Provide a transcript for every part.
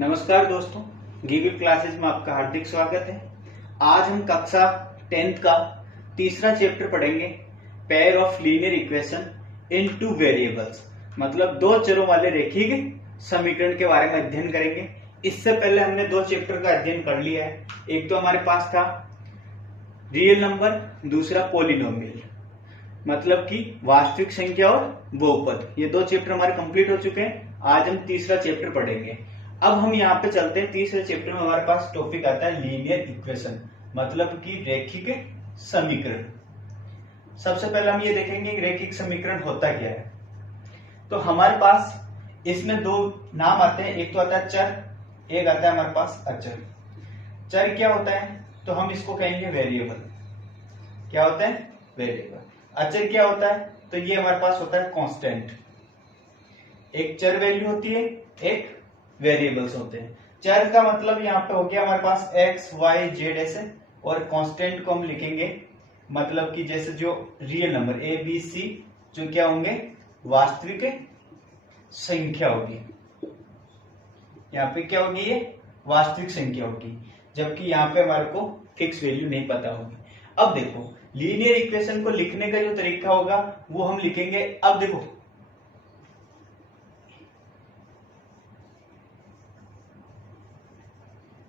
नमस्कार दोस्तों, गीगल क्लासेस में आपका हार्दिक स्वागत है। आज हम कक्षा 10th का तीसरा चैप्टर पढ़ेंगे, pair of linear equation in two variables, मतलब दो चरों वाले रेखीय समीकरण के बारे में अध्ययन करेंगे। इससे पहले हमने दो चैप्टर का अध्ययन कर लिया है। एक तो हमारे पास था रियल नंबर, दूसरा पॉलिनोमियल, मतलब कि वास्तविक संख्या और बहुपद। ये दो चैप्टर हमारे कंप्लीट हो चुके हैं। आज हम तीसरा चैप्टर पढ़ेंगे। अब हम यहाँ पे चलते हैं। तीसरे चैप्टर में हमारे पास टॉपिक आता है लीनियर इक्वेशन, मतलब कि रैखिक समीकरण। सबसे पहले हम ये देखेंगे कि रैखिक समीकरण होता क्या है। तो हमारे पास इसमें दो नाम आते हैं, एक तो आता है चर, एक आता है हमारे पास अचर। चर क्या होता है, तो हम इसको कहेंगे वेरिएबल। क्या होता है? वेरिएबल। अचर क्या होता है, तो ये हमारे पास होता है कांस्टेंट। एक चर वैल्यू होती है, एक वेरिएबल्स होते हैं। चर का मतलब यहाँ पे हो गया हमारे पास एक्स वाई जेड ऐसे, और कांस्टेंट को हम लिखेंगे मतलब कि जैसे जो real number A B C, जो क्या होंगे, वास्तविक संख्या होगी। यहाँ पे क्या होगी, ये वास्तविक संख्या होगी, जबकि यहाँ पे हमारे को फिक्स वैल्यू नहीं पता होगी। अब देखो, लीनियर इक्वेशन को लिखने का जो तरीका होगा वो हम लिखेंगे। अब देखो,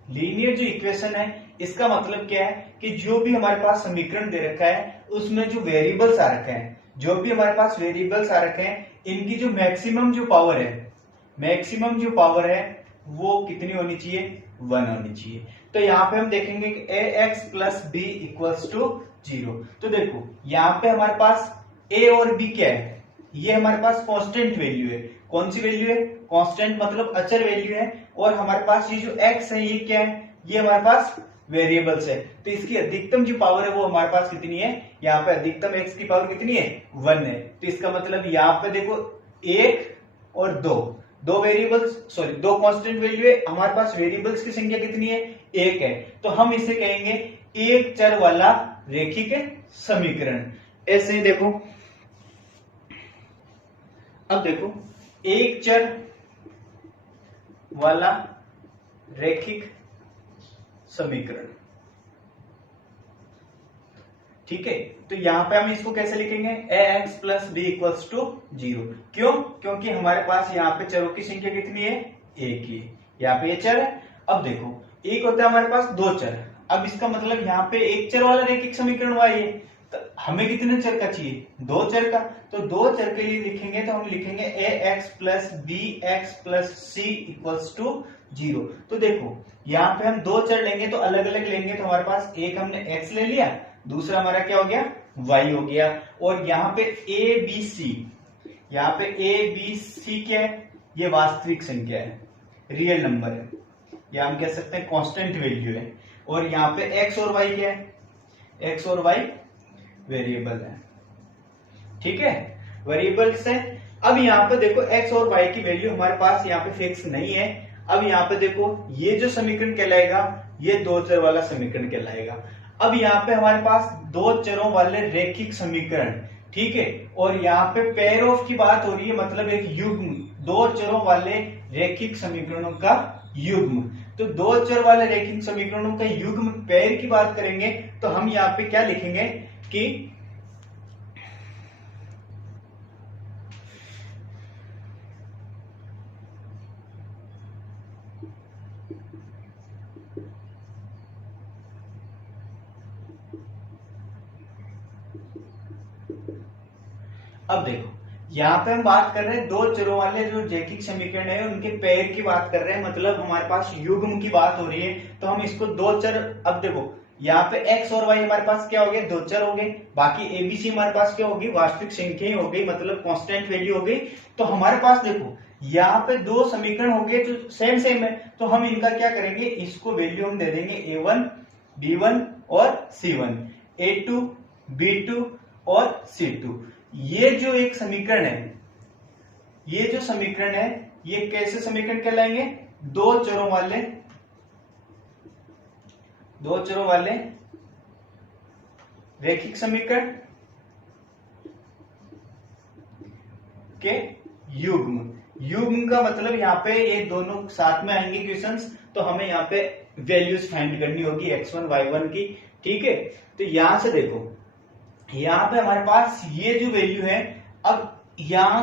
लीनियर जो इक्वेशन है, इसका मतलब क्या है कि जो भी हमारे पास समीकरण दे रखा है उसमें जो वेरिएबल्स आ रखे हैं, जो भी हमारे पास वेरिएबल्स आ रखे हैं, इनकी जो मैक्सिमम जो पावर है, मैक्सिमम जो पावर है वो कितनी होनी चाहिए? 1 होनी चाहिए। तो यहाँ पे हम देखेंगे कि a x plus b equals to 0। तो देखो, यहाँ पे हमारे पास ए और बी क्या है, ये हमारे पास कांस्टेंट वैल्यू है। कौन सी वैल्यू है? कांस्टेंट, मतलब अचर वैल्यू है। और हमारे पास ये जो x है, ये क्या है? ये हमारे पास वेरिएबल्स है। तो इसकी अधिकतम जो पावर है वो हमारे पास कितनी है? यहाँ पे अधिकतम x की पावर कितनी है? 1 है। तो इसका मतलब यहाँ पे देखो, 1 और 2, दो वेरिएबल्स, सॉरी दो कांस्टेंट वैल्यू है। हमारे पास वेरिएबल्स की संख्या कितनी है? 1 है। तो हम इसे कहेंगे एक चर वाला रेखिक समीकरण। ऐसे ही देखो, अब देखो, एक चर वाला रैखिक समीकरण, ठीक है। तो यहां पे हम इसको कैसे लिखेंगे? A x plus b equals to 0। क्यों? क्योंकि हमारे पास यहाँ पे चरों की संख्या कितनी है? एक ही है। यहाँ पे ये चर है। अब देखो, एक होता है हमारे पास दो चर। अब इसका मतलब यहाँ पे एक चर वाला रैखिक समीकरण हुआ ये। तो हमें कितने चर का चाहिए? दो चर का। तो दो चर के लिए लिखेंगे तो हम लिखेंगे a x plus b x plus c equals to 0। तो देखो, यहाँ पे हम दो चर लेंगे तो अलग अलग लेंगे। तो हमारे पास एक हमने x ले लिया, दूसरा हमारा क्या हो गया? y हो गया। और यहाँ पे ए बी सी, यहाँ पे ए बी सी क्या है? ये वास्तविक संख्या है, रियल नंबर है, या हम कह सकते हैं कांस्टेंट वैल्यू है। और यहाँ पे x और y क्या है? x और y वेरिएबल है, ठीक है, वेरिएबल से। अब यहाँ पे देखो, x और y की वैल्यू हमारे पास यहाँ पे फिक्स नहीं है। अब यहाँ पे देखो, ये जो समीकरण कहलाएगा, ये दो चर वाला समीकरण कहलाएगा। अब यहाँ पे हमारे पास दो चरों वाले रैखिक समीकरण, ठीक है। और यहाँ पे पेयर ऑफ की बात हो रही है, मतलब एक युग्म, दो चरों वाले रैखिक समीकरणों का युग्म। तो दो चर वाले रैखिक समीकरणों का युग्म पेयर की बात करेंगे तो हम यहाँ पे क्या लिखेंगे कि अब देखो, यहाँ पे हम बात कर रहे हैं दो चरों वाले जो रैखिक समीकरण है उनके पेयर की बात कर रहे हैं, मतलब हमारे पास युग्म की बात हो रही है। तो हम इसको दो चर, अब देखो यहाँ पे x और y हमारे पास क्या हो गए? दो चर हो गए। बाकी एबीसी हमारे पास क्या होगी? वास्तविक संख्या हो गई, मतलब कांस्टेंट वैल्यू हो गई। तो हमारे पास देखो, यहाँ पे दो समीकरण हो गए जो सेम सेम है। तो हम इनका क्या करेंगे? इसको वैल्यू हम दे देंगे a1 b1 और c1, a2 b2 और c2। ये जो एक समीकरण है, ये जो समीकरण है, ये कैसे समीकरण कहलाएंगे? दो चरों वाले रैखिक समीकरण के युग्म, युग्म का मतलब यहाँ पे ये दोनों साथ में आएंगे क्वेश्चंस, तो हमें यहाँ पे वैल्यूज फाइंड करनी होगी x1 y1 की। ठीक है, तो यहां से देखो, यहाँ पे हमारे पास ये जो वैल्यू है, अब यहाँ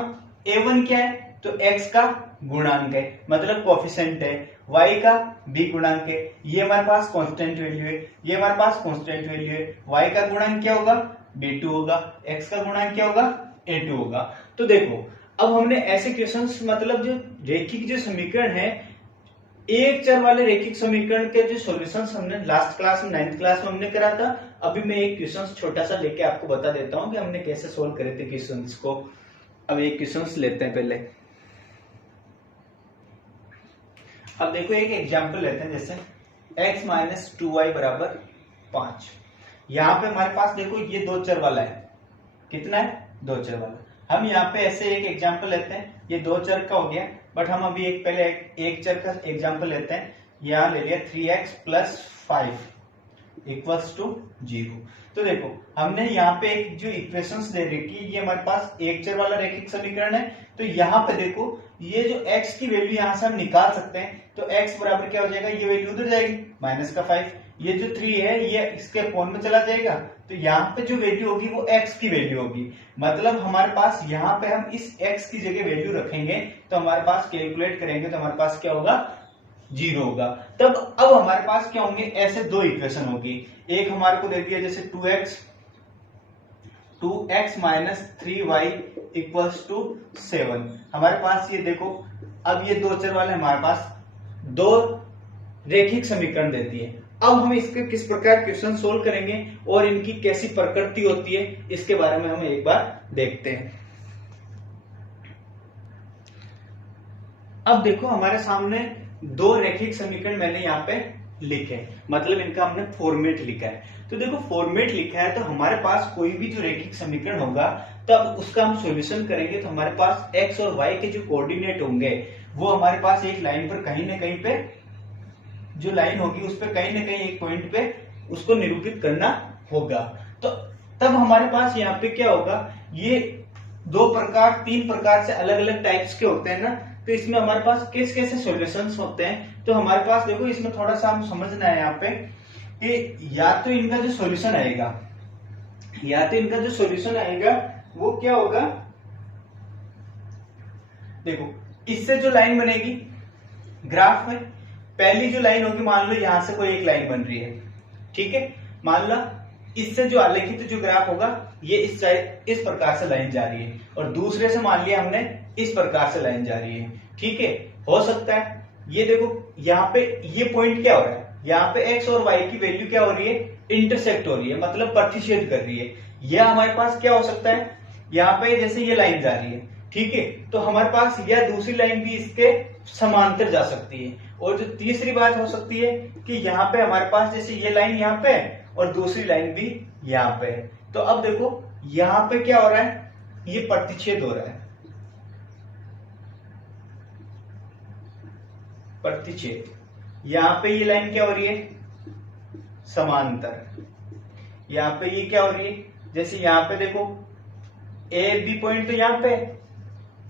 a1 क्या है, तो x का गुणांक है, मतलब कोफिशिएंट है, y का b गुणांक है, ये हमारे पास कांस्टेंट वैल्यू है, ये हमारे पास कांस्टेंट वैल्यू है, y का गुणांक क्या होगा, b2 होगा, x का गुणांक क्या होगा, a2 होगा। तो देखो, अब हमने ऐसे क्वेश्चंस, मतलब जो रेखिक जो समीकरण है, एक चर वाले रेखिक समीकरण के जो सॉल्यूशंस हमने लास्ट क्लास में 9th क्लास में हमने करा था, अभी मैं एक क्वेश्चन छोटा सा लेके आपको बता देता हूं कि हमने कैसे सोल्व करे थे क्वेश्चंस को। अब एक क्वेश्चंस लेते हैं पहले। अब देखो एक एग्जांपल लेते हैं, जैसे x माइनस 2y बराबर 5। यहाँ पे हमारे पास देखो ये दो चर वाला है, कितना है, दो चर वाला। हम यहाँ पे ऐसे एक एग्जांपल लेते हैं, ये दो चर का हो गया, बट हम अभी पहले एक चर का एग्जांपल लेते हैं। यहाँ ले लिया 3x प्लस 5 इक्वल्स टू 0। तो देखो, हमने यहाँ पे एक जो इक्वेशंस दे रखी है, ये हमारे पास एक चर वाला रेखिक समीकरण है। तो यहाँ पे देखो, ये जो x की वैल्यू यहाँ से हम निकाल सकते हैं, तो x बराबर क्या हो जाएगा, ये वैल्यू उधर जाएगी माइनस का 5, ये जो 3 है ये इसके अपॉन में चला जाएगा, तो यहाँ पे जो वैल्यू होगी वो x की वैल्यू होगी। मतलब हमारे पास यहाँ पे हम इस x की जगह वैल्यू रखेंगे, तो हमारे पास कैलकुलेट करेंगे तो हमारे पास क्या होगा, 0 होगा। तब अब हमारे पास क्या होंगे, ऐसे दो इक्वेशन होगी। एक हमारे को दे दिया जैसे 2x minus 3y equals to 7। हमारे पास ये देखो, अब ये दो चर वाले हमारे पास दो रेखिक समीकरण देती है। अब हम इसके किस प्रकार क्वेश्चन सोल्व करेंगे और इनकी कैसी प्रकृति होती है, इसके बारे में हम एक बार देखते हैं। अब देखो, हमारे सामने दो रेखिक समीकरण मैंने यहाँ पे लिखे, मतलब इनका हमने फॉर्मेट लिखा है। तो देखो, फॉर्मेट लिखा है तो हमारे पास कोई भी जो रेखिक समीकरण होगा, तब उसका हम सॉल्यूशन करेंगे तो हमारे पास x और y के जो कोऑर्डिनेट होंगे, वो हमारे पास एक लाइन पर कहीं ना कहीं पे जो लाइन होगी उस पर कहीं ना कहीं एक पॉइंट पे उसको निरूपित करना होगा। तो तब हमारे पास यहाँ पे क्या होगा, ये दो प्रकार, तीन प्रकार से अलग अलग टाइप्स के होते हैं ना, तो इसमें हमारे पास किस कैसे सॉल्यूशंस होते हैं। तो हमारे पास देखो, इसमें थोड़ा सा हम समझना है यहाँ पे कि या तो इनका जो सॉल्यूशन आएगा, वो क्या होगा, देखो इससे जो लाइन बनेगी ग्राफ में, पहली जो लाइन होगी, मान लो यहां से कोई एक लाइन बन रही है, ठीक है, मान लो इससे जो आलेखित जो ग्राफ होगा, ये इस साइड इस प्रकार से लाइन जा रही है, और दूसरे से मान लिया हमने इस प्रकार से लाइन जा रही है। ठीक है, हो सकता है ये देखो, यहाँ पे ये पॉइंट क्या हो रहा है, यहाँ पे x और y की वैल्यू क्या हो रही है, इंटरसेक्ट हो रही है, मतलब प्रतिच्छेद कर रही है। यह हमारे पास क्या हो सकता है, यहाँ पे जैसे ये लाइन जा रही है, ठीक है, तो हमारे पास यह दूसरी लाइन भी इसके समांतर जा सकती है। और जो तीसरी बात हो सकती है कि यहाँ पे हमारे पास जैसे ये लाइन यहाँ पे है और दूसरी लाइन भी यहाँ पे है। तो अब देखो, यहाँ पे क्या हो रहा है, ये प्रतिच्छेद हो रहा है, प्रतिच्छेद। यहाँ पे ये लाइन क्या हो रही है, समांतर। यहाँ पे ये क्या हो रही है, जैसे यहाँ पे देखो ए बी पॉइंट तो यहाँ पे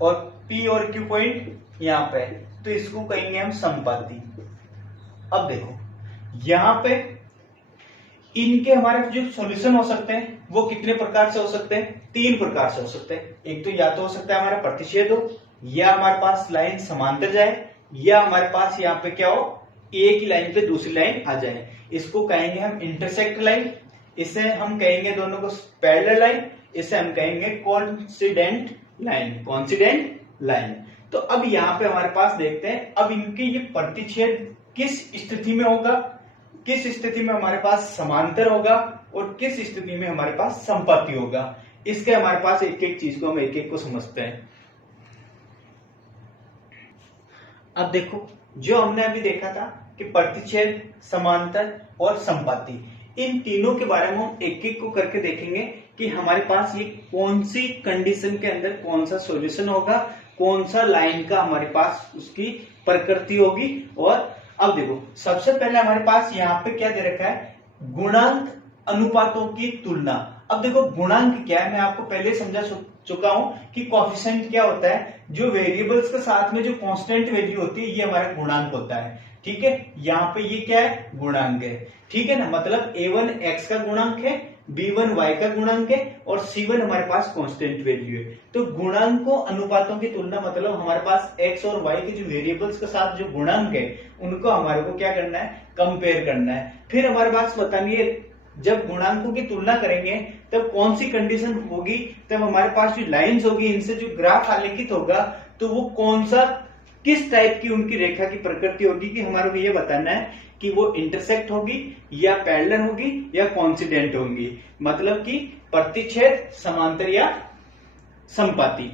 और पी और क्यू पॉइंट यहाँ पे, तो इसको कहेंगे हम समपाती। अब देखो, यहाँ पे इनके हमारे जो सॉल्यूशन हो सकते हैं वो कितने प्रकार से हो सकते हैं, तीन प्रकार से हो सकते हैं। एक तो या तो हो सकता है हमारा प्रतिच्छेद हो, या हमारे पास लाइन समांतर जाए, या हमारे पास यहाँ पे क्या हो, एक ही लाइन पे दूसरी लाइन आ जाए। इसको कहेंगे हम इंटरसेक्ट लाइन, इसे हम कहेंगे दोनों को पैरेलल लाइन, इसे हम कहेंगे कोइंसिडेंट लाइन। तो अब यहाँ पे हमारे पास देखते हैं, अब इनके ये प्रतिच्छेद किस स्थिति में होगा, किस स्थिति में हमारे पास समांतर होगा और किस स्थिति में हमारे पास संपाती होगा। इसके हमारे पास एक एक चीज को हम एक एक को समझते हैं। अब देखो, जो हमने अभी देखा था कि प्रतिच्छेद, समांतर और संपाती, इन तीनों के बारे में हम एक एक को करके देखेंगे कि हमारे पास ये कौन सी कंडीशन के अंदर कौन सा सॉल्यूशन होगा, कौन सा लाइन का हमारे पास उसकी प्रकृति होगी। और अब देखो, सबसे पहले हमारे पास यहाँ पे क्या दे रखा है, गुणांक अनुपातों की तुलना। अब देखो, गुणांक क्या है, मैं आपको पहले समझा चुका हूं कि कोफिशिएंट क्या होता है, जो वेरिएबल्स के साथ में जो कांस्टेंट वैल्यू होती है ये हमारा गुणांक होता है। ठीक है, यहाँ पे ये क्या है, गुणांक है। ठीक है ना, मतलब a1 x का गुणांक है, b1 y का गुणांक है और c1 हमारे पास कांस्टेंट वैल्यू है। तो गुणांकों अनुपातों की तुलना मतलब हमारे पास x और y के जो वेरिएबल्स के साथ जो गुणांक है उनको हमारे को क्या करना है, कंपेयर करना है। फिर हमारे पास बतानी है जब गुणांकों की तुलना करेंगे तब कौन सी कंडीशन होगी, तब हमारे पास जो लाइंस होगी इनसे जो ग्राफ आलेखित होगा तो वो कौन सा किस टाइप की उनकी रेखा की प्रकृति होगी कि हमारे को ये बताना है कि वो इंटरसेक्ट होगी या पैरेलल होगी या कोइंसिडेंट होंगी, मतलब कि प्रतिच्छेद, समांतर या संपाती।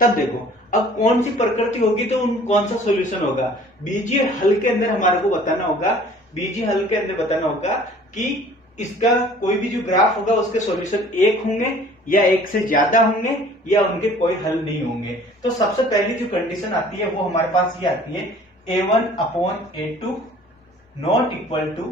तब देखो अब कौन सी प्रकृति होगी तो कौन सा सॉल्यूशन होगा। बीजीय हल के अंदर हमारे को बताना होगा, बीजीय हल के अंदर बताना होगा कि इसका कोई भी जो ग्राफ होगा उसके सॉल्यूशन एक होंगे या एक से ज्यादा होंगे या उनके कोई हल नहीं होंगे। तो सबसे पहली जो कंडीशन आती है वो हमारे पास ये आती है a1/a2 not equal to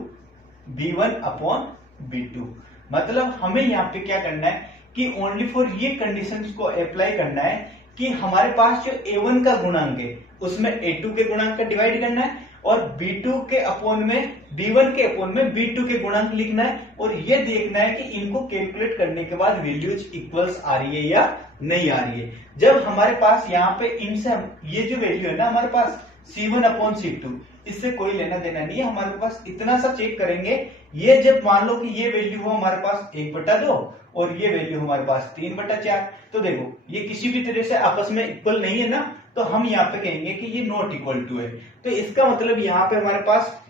b1/b2। मतलब हमें यहाँ पे क्या करना है कि ओनली फॉर ये कंडीशंस को अप्लाई करना है कि हमारे पास जो a1 का गुणांक है उसमें a2 के गुणांक का डिवाइड करना है और b2 के अपोन में b1 के अपोन में b2 के गुणांक लिखना है और ये देखना है कि इनको कैलकुलेट करने के बाद वैल्यूज इक्वल्स आ रही है या नहीं आ रही है। जब हमारे पास यहाँ पे इनसे ये जो वैल्यू है ना हमारे पास c1/c2 इससे कोई लेना देना नहीं है, हमारे पास इतना सा चेक करेंगे। ये जब मान लो कि ये वैल्यू हो हमारे पास 1/2 और ये वैल्यू हमारे पास 3/4, तो देखो ये किसी भी तरह से आपस में इक्वल नहीं है ना, तो हम यहाँ पे कहेंगे कि ये नॉट इक्वल टू है। तो इसका मतलब यहाँ पे हमारे पास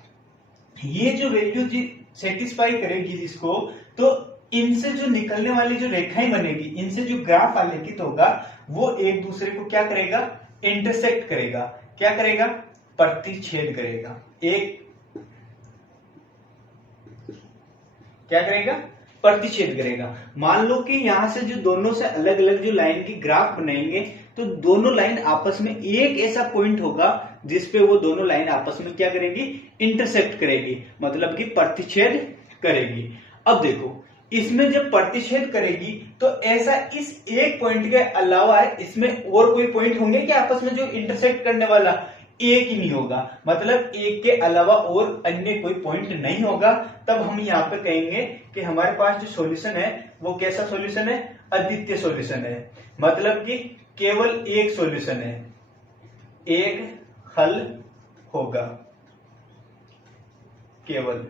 ये जो वैल्यू सेटिस्फाई करेगी जिसको, तो इनसे जो निकलने वाली जो रेखाएं बनेगी, इनसे जो ग्राफ आलेखित होगा वो एक दूसरे को क्या करेगा, इंटरसेक्ट करेगा। क्या करेगा, प्रतिच्छेद करेगा। एक क्या करेगा, प्रतिच्छेद करेगा। मान लो कि यहां से जो दोनों से अलग अलग जो लाइन की ग्राफ बनाएंगे तो दोनों लाइन आपस में एक ऐसा पॉइंट होगा जिसपे वो दोनों लाइन आपस में क्या करेगी, इंटरसेक्ट करेगी, मतलब कि प्रतिच्छेद करेगी। अब देखो इसमें जब प्रतिच्छेद करेगी तो ऐसा इस एक पॉइंट के अलावा इसमें और कोई पॉइंट होंगे कि आपस में जो इंटरसेक्ट करने वाला, एक ही नहीं होगा, मतलब एक के अलावा और अन्य कोई पॉइंट नहीं होगा। तब हम यहाँ पे कहेंगे कि हमारे पास जो सॉल्यूशन है वो कैसा सॉल्यूशन है, अद्वितीय सॉल्यूशन है, मतलब कि केवल एक सॉल्यूशन है, एक हल होगा। केवल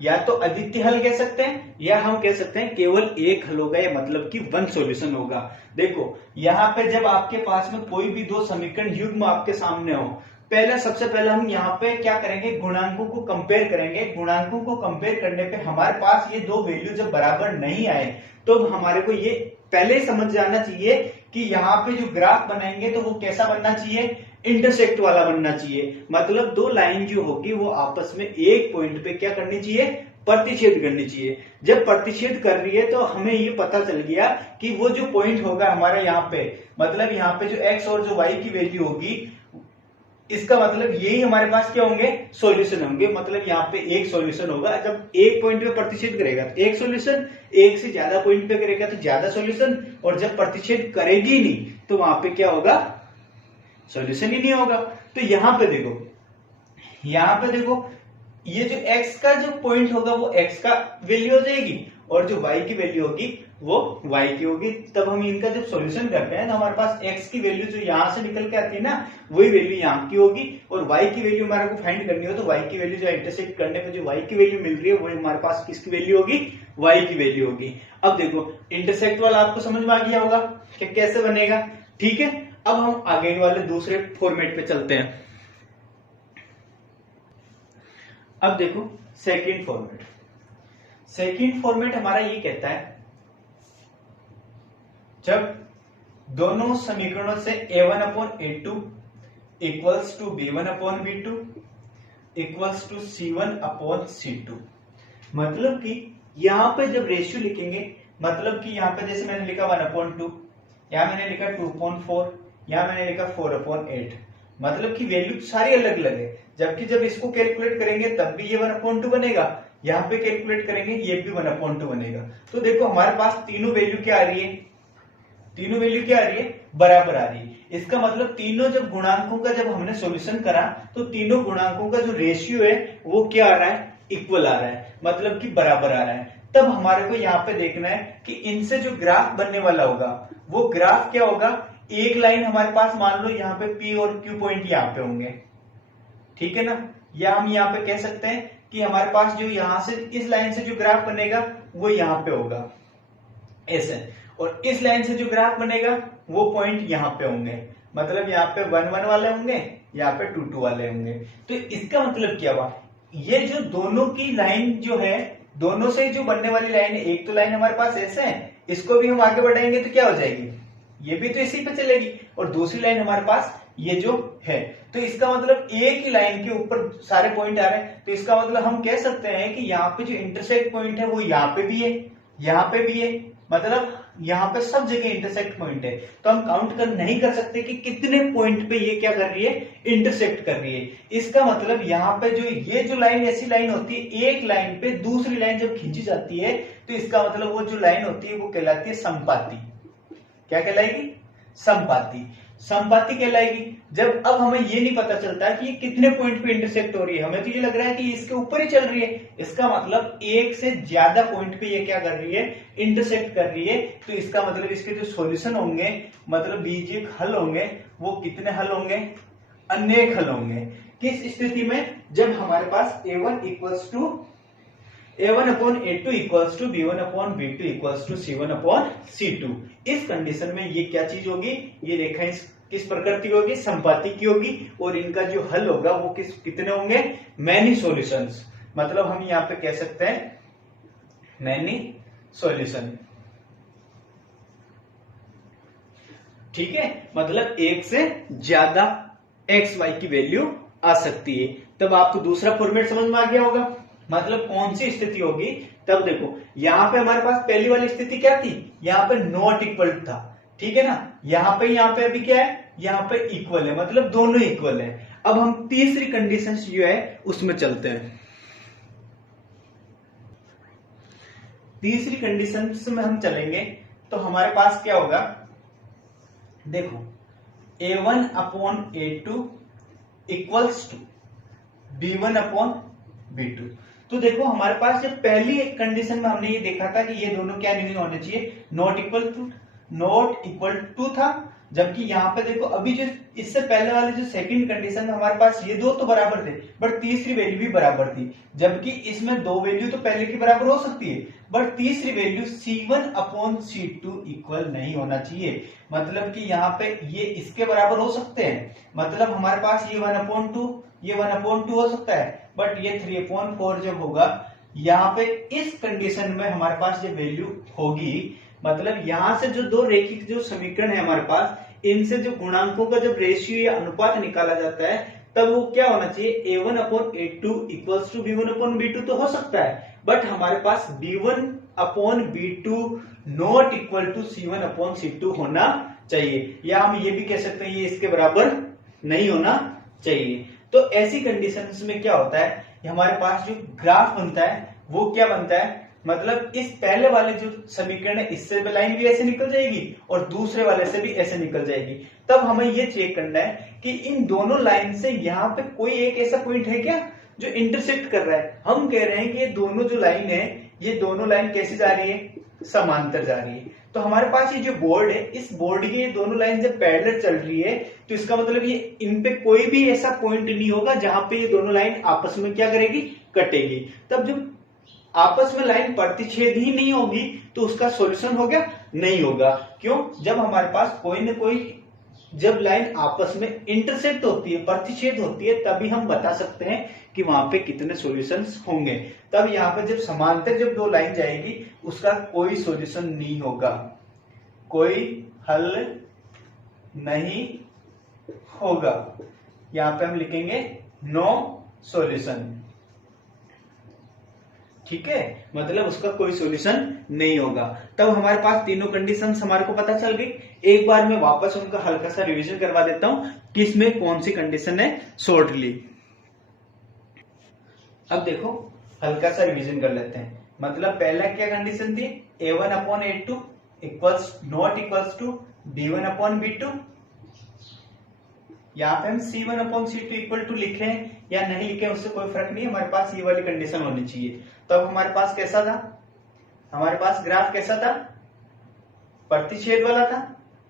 या तो अद्वितीय हल कह सकते हैं या हम कह सकते हैं केवल एक हल होगा, या मतलब कि वन सॉल्यूशन होगा। देखो यहाँ पे जब आपके पास में कोई भी दो समीकरण युग्म आपके सामने हो, सबसे पहले हम यहाँ पे क्या करेंगे, गुणांकों को कंपेयर करेंगे। गुणांकों को कंपेयर करने पे हमारे पास ये दो वैल्यू जब बराबर नहीं आए तो हमारे को ये पहले ही समझ जाना चाहिए कि यहाँ पे जो ग्राफ बनाएंगे तो वो कैसा बनना चाहिए, इंटरसेक्ट वाला बनना चाहिए। मतलब दो लाइन जो होगी वो आपस में एक पॉइंट पे क्या करनी चाहिए, प्रतिच्छेद करनी चाहिए। जब प्रतिच्छेद कर रही है तो हमें ये पता चल गया कि वो जो पॉइंट होगा हमारा यहाँ पे, मतलब यहाँ पे जो x और जो y की वैल्यू होगी, इसका मतलब यही हमारे पास क्या होंगे, सॉल्यूशन होंगे। मतलब यहाँ पे एक सॉल्यूशन होगा। जब एक पॉइंट पे प्रतिच्छेद करेगा तो एक सॉल्यूशन, एक से ज्यादा पॉइंट पे करेगा तो ज्यादा सॉल्यूशन, और जब प्रतिच्छेद करेगी नहीं तो वहां पे क्या होगा, सॉल्यूशन ही नहीं होगा। तो यहाँ पे देखो ये जो x का जो पॉइंट होगा वो x का वैल्यू हो जाएगी और जो y की वैल्यू होगी वो y की होगी। तब हम इनका जब सॉल्यूशन करते हैं तो हमारे पास x की वैल्यू जो यहां से निकल के आती है ना वही वैल्यू यहाँ की होगी, और y की वैल्यू हमारे को फाइंड करनी हो तो y की वैल्यू जो इंटरसेक्ट करने पे जो y की वैल्यू मिल रही है वो हमारे पास किसकी वैल्यू होगी, y की वैल्यू होगी। अब देखो इंटरसेक्ट वाला आपको समझ में आ गया होगा कि कैसे बनेगा। ठीक है, अब हम आगे वाले दूसरे फॉर्मेट पे चलते हैं। अब देखो सेकंड फॉर्मेट हमारा ये कहता है जब दोनों समीकरणों से a1/a2 equals to b1/b2 equals to c1/c2, मतलब कि यहां पे जब रेशियो लिखेंगे, मतलब कि यहां पे जैसे मैंने लिखा 1/2, यहां मैंने लिखा 2/4, यहां मैंने लिखा 4/8, मतलब कि वैल्यू सारी अलग अलग है। जबकि जब इसको कैलकुलेट करेंगे तब भी ये 1/2 बनेगा, यहाँ पे कैलकुलेट करेंगे ये भी 1/2 बनेगा। तो देखो हमारे पास तीनों वैल्यू क्या आ रही है, तीनों वैल्यू क्या आ रही है, बराबर आ रही है। इसका मतलब तीनों जब गुणांकों का जब हमने सॉल्यूशन करा तो तीनों गुणांकों का जो रेशियो है वो क्या आ रहा है, इक्वल आ रहा है, मतलब कि बराबर आ रहा है। तब हमारे को यहाँ पे देखना है कि इनसे जो ग्राफ बनने वाला होगा वो ग्राफ क्या होगा, एक लाइन हमारे पास मान लो यहाँ पे P और Q पॉइंट यहाँ पे होंगे, ठीक है ना। या हम यहाँ पे कह सकते हैं कि हमारे पास जो यहाँ से इस लाइन से जो ग्राफ बनेगा वो यहाँ पे होगा ऐसे, और इस लाइन से जो ग्राफ बनेगा वो पॉइंट यहाँ पे होंगे, मतलब यहाँ पे 1 1 वाले होंगे, यहाँ पे 2 2 वाले होंगे। तो इसका मतलब क्या हुआ, ये जो दोनों की लाइन जो है, दोनों से जो बनने वाली लाइन है, एक तो लाइन हमारे पास ऐसे है, इसको भी हम आगे बढ़ाएंगे तो क्या हो जाएगी, ये भी तो इसी पे चलेगी, और दूसरी लाइन हमारे पास ये जो है, तो इसका मतलब एक ही लाइन के ऊपर सारे पॉइंट आ रहे हैं। तो इसका मतलब हम कह सकते हैं कि यहाँ पे जो इंटरसेक्ट पॉइंट है वो यहाँ पे भी है, यहाँ पे भी है, मतलब यहाँ पे सब जगह इंटरसेक्ट पॉइंट है। तो हम काउंट कर नहीं कर सकते कि कितने पॉइंट पे ये क्या कर रही है, इंटरसेक्ट कर रही है। इसका मतलब यहाँ पे जो ये जो लाइन ऐसी लाइन होती है, एक लाइन पे दूसरी लाइन जब खींची जाती है तो इसका मतलब वो जो लाइन होती है वो कहलाती है संपाती। क्या कहलाएगी, संपाती। संपाती कहलाएगी जब अब हमें ये नहीं पता चलता कि ये कितने पॉइंट पे इंटरसेक्ट हो रही है, हमें तो ये लग रहा है कि इसके ऊपर ही चल रही है। इसका मतलब एक से ज्यादा पॉइंट पे ये क्या कर रही है, इंटरसेक्ट कर रही है। तो इसका मतलब इसके जो सॉल्यूशन होंगे, मतलब बीजगणित हल होंगे, वो कितने हल होंगे, अनेक हल होंगे। किस स्थिति में, जब हमारे पास a1 equals to a1 upon a2 equals to b1 upon b2 equals to c1 upon c2। इस कंडीशन में ये क्या चीज होगी, ये रेखाएं किस प्रकार की होगी, संपाती की होगी, और इनका जो हल होगा वो कितने होंगे, मैनी सॉल्यूशंस। मतलब हम यहाँ पे कह सकते हैं मैनी सॉल्यूशन, ठीक है। मतलब एक से ज्यादा एक्स वाई की वैल्यू आ सकती है। तब आपको दूसरा फॉर्मेट समझ में आ गया होगा, मतलब कौन सी स्थिति होगी। तब देखो यहाँ पे हमारे पास पहली वाली स्थिति क्या थी, यहाँ पे नॉट इक्वल था, ठीक है ना। यहाँ पे अभी क्या है, यहाँ पे इक्वल है, मतलब दोनों इक्वल है। अब हम तीसरी कंडीशन जो है उसमें चलते हैं। तीसरी कंडीशन में हम चलेंगे तो हमारे पास क्या होगा, देखो a1 upon a2 equals to b1 upon b2। तो देखो हमारे पास जब पहली एक कंडीशन में हमने ये देखा था कि ये दोनों क्या नहीं होने चाहिए, नॉट इक्वल टू था। जबकि यहाँ पे देखो अभी जो इससे पहले वाले जो सेकंड कंडीशन में हमारे पास ये दो तो बराबर थे, बट तीसरी वैल्यू भी बराबर थी। जबकि इसमें दो वैल्यू तो पहले की बराबर हो सकती है, बट तीसरी value c1 upon c2 equal नहीं होना चाहिए। मतलब कि यहाँ पे ये इसके बराबर हो सकते हैं, मतलब हमारे पास ये 1/2 ये 1/2 हो सकता है, बट ये 3/4 जब होगा यहाँ पे इस कंडीशन में हमारे पास ये वैल्यू होगी। मतलब यहां से जो दो रेखिक जो समीकरण है हमारे पास, इनसे जो गुणांकों का जब रेशियो या अनुपात निकाला जाता है तब वो क्या होना चाहिए, a1 upon a2 equals to b1 upon b2 तो हो सकता है, बट हमारे पास b1 upon b2 not equal to c1 upon c2 होना चाहिए, या हम ये भी कह सकते हैं ये इसके बराबर नहीं होना चाहिए। तो ऐसी कंडीशंस में क्या होता है, हमारे पास जो ग्राफ बनता है वो क्या बनता है, मतलब इस पहले वाले जो समीकरण है इससे लाइन भी ऐसे निकल जाएगी और दूसरे वाले से भी ऐसे निकल जाएगी। तब हमें ये चेक करना है कि इन दोनों लाइन से यहाँ पे कोई एक ऐसा पॉइंट है क्या जो इंटरसेक्ट कर रहा है। हम कह रहे हैं कि ये दोनों जो लाइन है, ये दोनों लाइन कैसे जा रही है, समांतर जा रही है। तो हमारे पास ये जो बोर्ड है, इस बोर्ड की ये दोनों लाइन जब पैरेलल चल रही है तो इसका मतलब ये इन पे कोई भी ऐसा पॉइंट नहीं होगा जहां पे ये दोनों लाइन आपस में क्या करेगी, कटेगी। तब जब आपस में लाइन प्रतिच्छेद ही नहीं होगी तो उसका सॉल्यूशन हो गया, नहीं होगा। क्यों, जब हमारे पास कोई न कोई जब लाइन आपस में इंटरसेक्ट होती है, प्रतिच्छेद होती है, तभी हम बता सकते हैं कि वहां पे कितने सॉल्यूशंस होंगे। तब यहाँ पे जब समांतर जब दो लाइन जाएगी उसका कोई सॉल्यूशन नहीं होगा, कोई हल नहीं होगा। यहाँ पे हम लिखेंगे नो सॉल्यूशन, ठीक है, मतलब उसका कोई सॉल्यूशन नहीं होगा। तब हमारे पास तीनों कंडीशंस हमारे को पता चल गई। एक बार मैं वापस उनका हल्का सा रिवीजन करवा देता हूं कि इसमें कौन सी कंडीशन है शॉर्टली। अब देखो हल्का सा रिवीजन कर लेते हैं। मतलब पहला क्या कंडीशन थी, a1 upon a2 equals not equals to B1 upon B2, यहाँ पे हम C1 upon C2 equal to लिखे या नहीं लिखे उससे कोई फर्क नहीं, हमारे पास ये वाली कंडीशन होनी चाहिए। तो अब हमारे पास कैसा था, हमारे पास ग्राफ कैसा था, प्रतिच्छेद वाला था।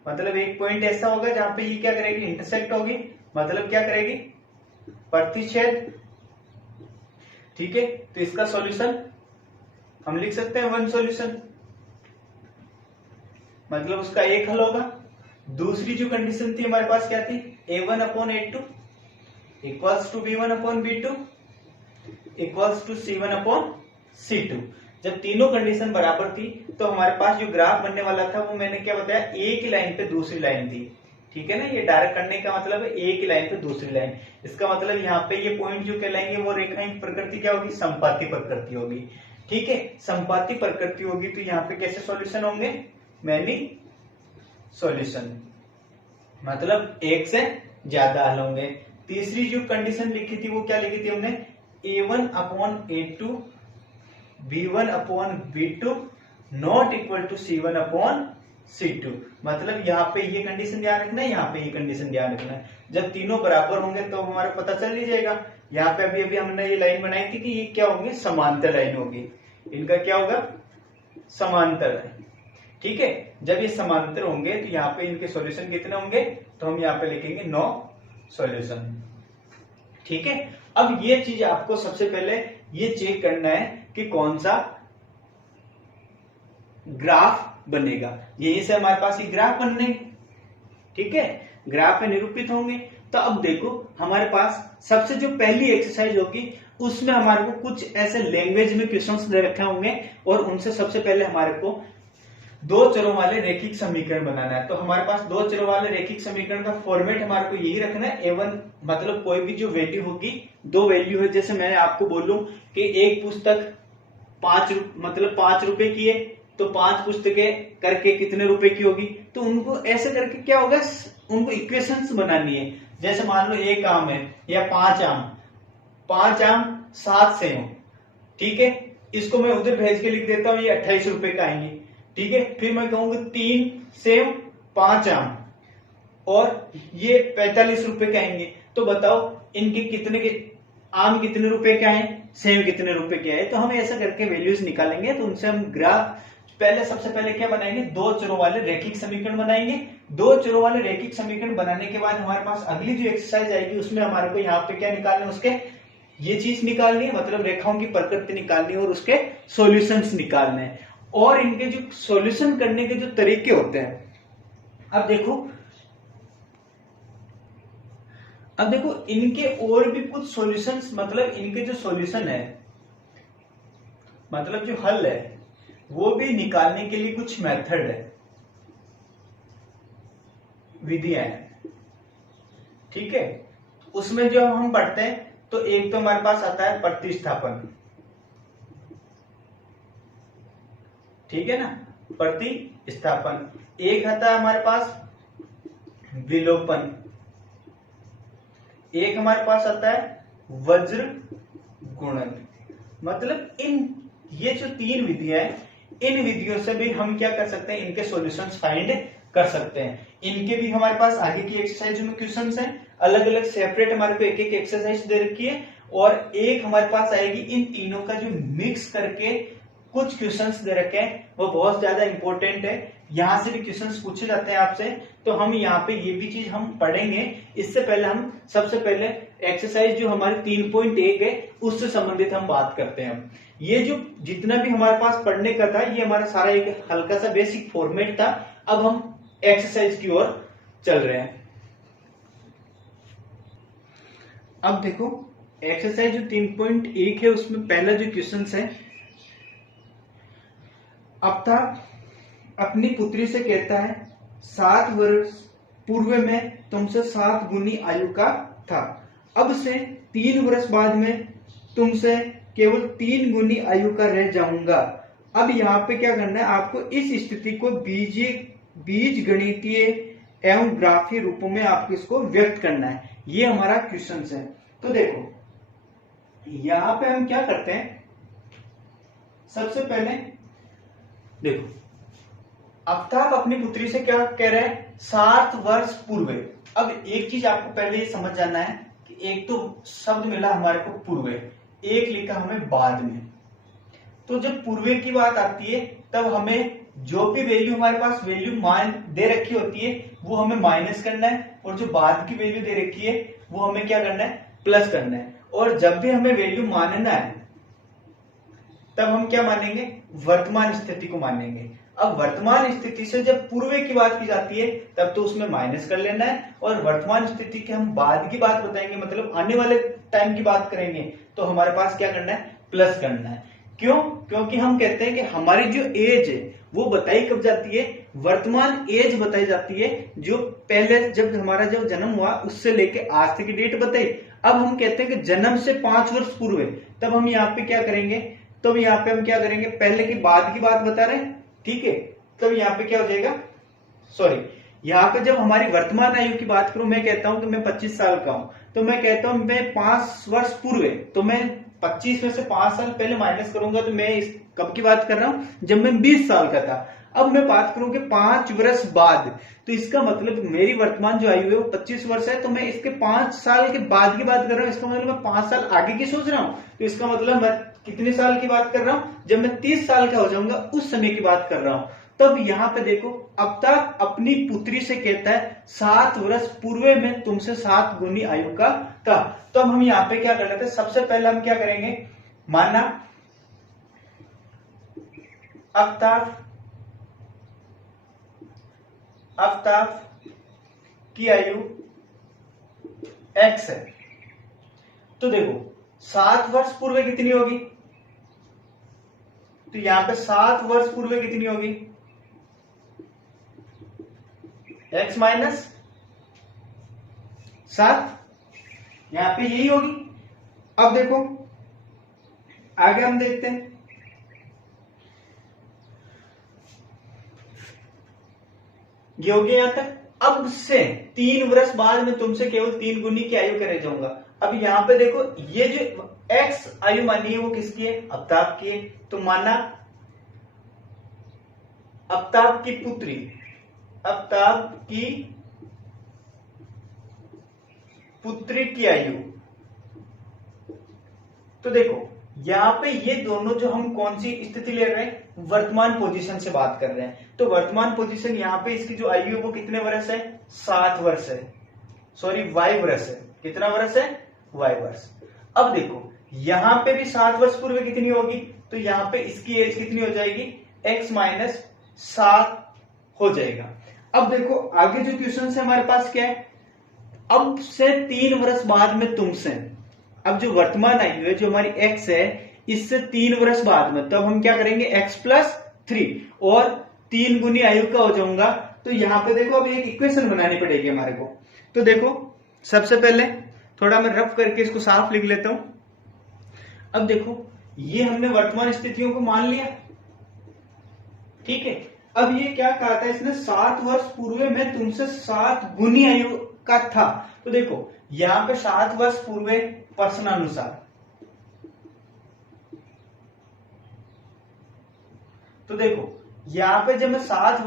मतलब एक पॉइंट ऐसा होगा जहां पे ये क्या करेगी, इंटरसेक्ट होगी, मतलब क्या करेगी, प्रतिच्छेद। ठीक है, तो इसका सॉल्यूशन हम लिख सकते हैं 1 सॉल्यूशन, मतलब उसका एक हल होगा। दूसरी जो कंडीशन थी हमारे पास क्या थी, A1 upon A2 equals to B1 upon B2 equals to C1 upon C2। जब तीनों कंडीशन बराबर थी तो हमारे पास जो ग्राफ बनने वाला था वो मैंने क्या बताया, एक ही लाइन पे दूसरी लाइन थी। ठीक है ना, ये डायरेक्ट करने का मतलब है एक ही लाइन पे दूसरी लाइन। इसका मतलब यहाँ पे ये पॉइंट जो कहलाएंगे वो रेखाएं की प्रकृति क्या होगी, संपाती प्रकृति होगी। ठीक है, संपाती प्रकृति होगी तो यहाँ पे कैसे सॉल्यूशन होंगे, मैनी सॉल्यूशन, मतलब एक से ज्यादा हल होंगे। तीसरी जो कंडीशन लिखी थी वो क्या लिखी थी हमने, A1 upon A2 B1 upon B2 not equal to C1 upon C2। मतलब यहाँ पे ये कंडीशन ध्यान रखना है, यहाँ पे ये कंडीशन ध्यान रखना है। जब तीनों बराबर होंगे तो हमारा पता चल ही जाएगा। यहाँ पे अभी अभी हमने ये लाइन बनाई थी कि ये क्या होंगे, समांतर लाइन होगी, इनका क्या होगा, समांतर है। ठीक है, जब ये समांतर होंगे तो यहाँ पे इनके सॉल्यूशन कितने होंगे, तो हम यहाँ पे लिखेंगे 9 सॉल्यूशन। ठीक है, अब ये चीज आपको सबसे पहले ये चेक करना है कि कौन सा ग्राफ बनेगा। यही से हमारे पास ये ग्राफ बनने, ठीक है, ग्राफ में निरूपित होंगे। तो अब देखो हमारे पास सबसे जो पहली एक्सरसाइज होगी उसमें हमारे को कुछ ऐसे लैंग्वेज में क्वेश्चंस दे रखे होंगे और उनसे सबसे पहले हमारे को दो चरों वाले रैखिक समीकरण बनाना है। तो हमारे पास दो चरों वाले रैखिक समीकरण का फॉर्मेट हमारे को यही रखना है, A1 मतलब कोई भी जो वैल्यू होगी, दो वैल्यू है। जैसे मैं आपको बोलूं कि एक पुस्तक 5 रुपए की है तो 5 पुस्तकें करके कितने रुपए की होगी, तो उनको ऐसे करके क्या होगा, उनको इक्वेशंस बनानी है। जैसे मान लो एक आम है या 5 आम, 5 आम 7 सेव, ठीक है, इसको मैं उधर भेज के लिख देता हूं, ये 28 रुपए का आएंगे। ठीक है, फिर मैं कहूंगा 3 सेव 5 आम और ये 45 रुपए के आएंगे। तो बताओ इनके कितने के आम कितने रुपए के आए, सेव कितने रुपए के आए। तो हम ऐसा करके वैल्यूज निकालेंगे। तो उनसे हम ग्राफ पहले सबसे पहले क्या बनाएंगे, दो चरों वाले रैखिक समीकरण बनाएंगे। दो चरों वाले रैखिक समीकरण बनाने के बाद हमारे पास अगली जो एक्सरसाइज आएगी उसमें हमारे को यहाँ पे क्या निकालना है, उसके ये चीज निकालनी है, मतलब रेखाओं की प्रकृति निकालनी है और उसके सॉल्यूशंस निकालने हैं। और इनके जो सॉल्यूशन करने के जो तरीके होते हैं, अब देखो इनके और भी कुछ सॉल्यूशंस, मतलब इनके जो सॉल्यूशन है, मतलब जो हल है वो भी निकालने के लिए कुछ मेथड है, विधियां हैं। ठीक है, उसमें जो हम पढ़ते हैं तो एक तो हमारे पास आता है प्रतिस्थापन, ठीक है ना, प्रतिस्थापन। एक आता है हमारे पास विलोपन, एक हमारे पास आता है वज्र गुणन। मतलब इन ये जो तीन विधियां हैं, इन विधियों से भी हम क्या कर सकते हैं, इनके सॉल्यूशंस फाइंड कर सकते हैं। इनके भी हमारे पास आगे की एक्सरसाइज में क्वेश्चंस हैं, अलग अलग सेपरेट हमारे को एक एक एक्सरसाइज दे रखी है। और एक हमारे पास आएगी इन तीनों का जो मिक्स करके कुछ क्वेश्चंस दे रखे हैं, वो बहुत ज्यादा इंपॉर्टेंट है। यहां से भी क्वेश्चंस पूछे जाते हैं आपसे, तो हम यहाँ पे ये भी चीज हम पढ़ेंगे। इससे पहले हम सबसे पहले एक्सरसाइज जो हमारी 3.1 है उससे संबंधित हम बात करते हैं। ये जो जितना भी हमारे पास पढ़ने का था, ये हमारा सारा एक हल्का सा बेसिक फॉर्मेट था। अब हम एक्सरसाइज की ओर चल रहे हैं। अब देखो एक्सरसाइज जो 3.1 है उसमें पहला जो क्वेश्चन है, अवता अपनी पुत्री से कहता है 7 वर्ष पूर्व में तुमसे 7 गुनी आयु का था, अब से 3 वर्ष बाद में तुमसे केवल 3 गुनी आयु का रह जाऊंगा। अब यहाँ पे क्या करना है, आपको इस स्थिति को बीज गणितीय एवं ग्राफीय रूपों में आपको इसको व्यक्त करना है। ये हमारा क्वेश्चन है। तो देखो यहां पे हम क्या करते हैं, सबसे पहले देखो आफ्ताब अपनी पुत्री से क्या कह रहे हैं, 7 वर्ष पूर्व। अब एक चीज आपको पहले ये समझ जाना है कि एक तो शब्द मिला हमारे को पूर्व, एक लिखा हमें बाद में। तो जब पूर्व की बात आती है तब हमें जो भी वैल्यू हमारे पास वैल्यू मान दे रखी होती है वो हमें माइनस करना है, और जो बाद की वैल्यू दे रखी है वो हमें क्या करना है, प्लस करना है। और जब भी हमें वैल्यू मानना है तब हम क्या मानेंगे, वर्तमान स्थिति को मानेंगे। अब वर्तमान स्थिति से जब पूर्व की बात की जाती है तब तो उसमें माइनस कर लेना है, और वर्तमान स्थिति के हम बाद की बात बताएंगे, मतलब आने वाले टाइम की बात करेंगे, तो हमारे पास क्या करना है, प्लस करना है। क्यों? क्योंकि हम कहते हैं कि हमारी जो एज है वो बताई कब जाती है, वर्तमान एज बताई जाती है, जो पहले जब हमारा जब जन्म हुआ उससे लेके आज तक की डेट बताई। अब हम कहते हैं कि जन्म से 5 वर्ष पूर्व, तब हम यहाँ पे क्या करेंगे, तो यहाँ पे हम क्या करेंगे, पहले की बाद की बात बता रहे हैं, ठीक है। तब यहाँ पे क्या हो जाएगा, सॉरी, यहाँ पे जब हमारी वर्तमान आयु की बात करूं, मैं कहता हूं कि मैं 25 साल का हूं, तो मैं कहता हूं मैं 5 वर्ष पूर्व, तो मैं 25 में से 5 साल पहले माइनस करूंगा, तो मैं इस कब की बात कर रहा हूं, जब मैं 20 साल का था। अब मैं बात करूं कि 5 वर्ष बाद, तो इसका मतलब मेरी वर्तमान जो आयु है वो 25 वर्ष है, तो मैं इसके 5 साल के बाद की बात कर रहा हूं, इसका मतलब मैं 5 साल आगे की सोच रहा हूं। तो इसका मतलब मैं कितने साल की बात कर रहा हूं, जब मैं 30 साल का हो जाऊंगा उस समय की बात कर रहा हूं। तब यहाँ पे देखो, अब तक अपनी पुत्री से कहता है 7 वर्ष पूर्व में तुमसे 7 गुनी आयु का था। तो हम यहाँ पे क्या कर लेते हैं, सबसे पहले हम क्या करेंगे, माना आफ्ताब की आयु x है। तो देखो 7 वर्ष पूर्व कितनी होगी, तो यहां पे 7 वर्ष पूर्व कितनी होगी, x माइनस 7, यहां पे यही होगी। अब देखो आगे हम देखते हैं, ये हो गया यहां तक। अब से 3 वर्ष बाद में तुमसे केवल 3 गुनी की आयु करे जाऊंगा। अब यहां पे देखो, ये जो x आयु मानी है वो किसकी है, आफ्ताब की है। तो माना आफ्ताब की पुत्री, आफ्ताब की पुत्री की आयु। तो देखो यहां पे ये दोनों जो हम कौन सी स्थिति ले रहे हैं, वर्तमान पोजीशन से बात कर रहे हैं। तो वर्तमान पोजीशन यहां पे इसकी जो आयु है वो कितने वर्ष है, 7 वर्ष है, सॉरी y वर्ष है। कितना वर्ष है, y वर्ष। अब देखो यहां पे भी 7 वर्ष पूर्व कितनी होगी, तो यहां पे इसकी एज कितनी हो जाएगी, x माइनस 7 हो जाएगा। अब देखो आगे जो क्वेश्चन है हमारे पास क्या है, अब से 3 वर्ष बाद में तुमसे, अब जो वर्तमान आयु है जो हमारी x है, इससे 3 वर्ष बाद में, तब हम क्या करेंगे, x प्लस 3 और 3 गुनी आयु का हो जाऊंगा। तो यहां पे देखो अब एक इक्वेशन बनानी पड़ेगी हमारे को। तो देखो सबसे पहले थोड़ा मैं रफ करके इसको साफ लिख लेता हूं। अब देखो ये हमने वर्तमान स्थितियों को मान लिया, ठीक है। अब ये क्या कहा था इसने, 7 वर्ष पूर्व में तुमसे 7 गुनी आयु का था। तो देखो यहां पे 7 वर्ष पूर्व प्रश्नानुसार, तो देखो यहां पे जब मैं 7